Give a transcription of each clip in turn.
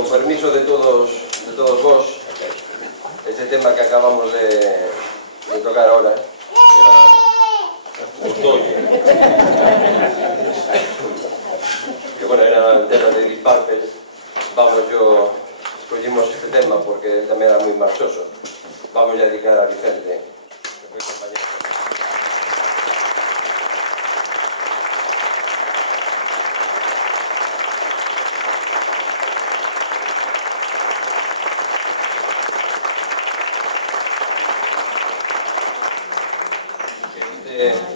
Con permiso de todos vos, este tema que acabamos de tocar ahora, que bueno, era un tema de Deep Purple. Vamos, escogimos este tema porque él tamén era moi marchoso. Vamos a dedicar a Vicente, que foi compañero.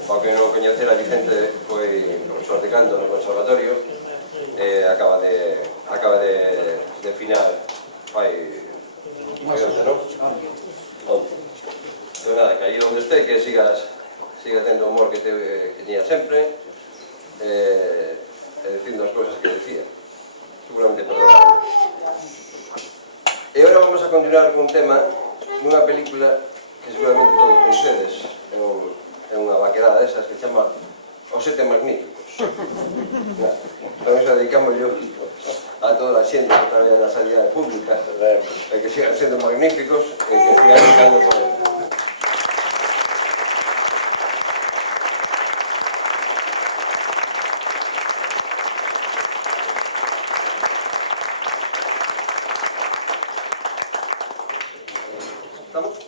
Para que non coñecera, Vicente foi profesor de canto no conservatorio, acaba de final fai onte, non? Onte. Pero nada, que aí onde este, que siga tendo o humor que tenía sempre, dicindo as cousas que decía, seguramente perdonado. E agora vamos a continuar con un tema dunha película que seguramente todos conhecedes, é unha vaquerada desas que chama Os Sete Magníficos. Entón iso dedicamos a toda a xente que traballa na sanidade pública, e que sigan sendo magníficos e que sigan llegando por ele. ¿Estamos?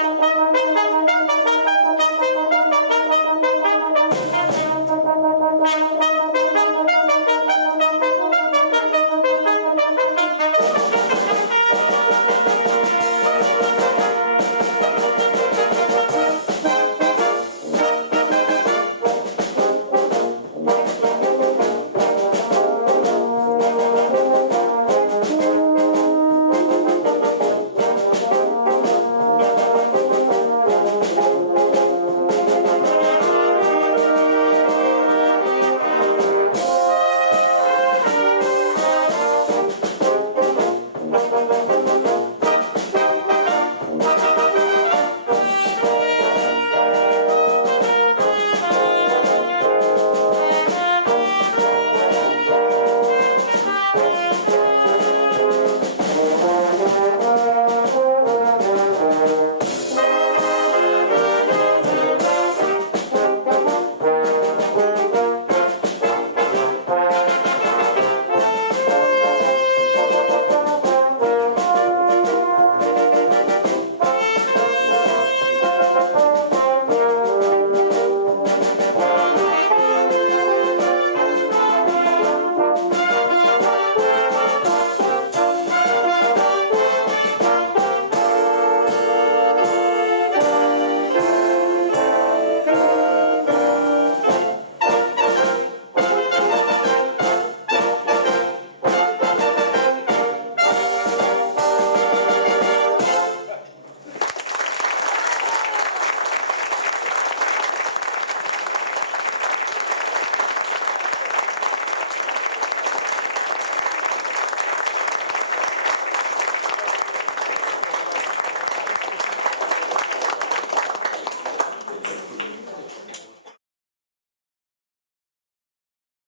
Música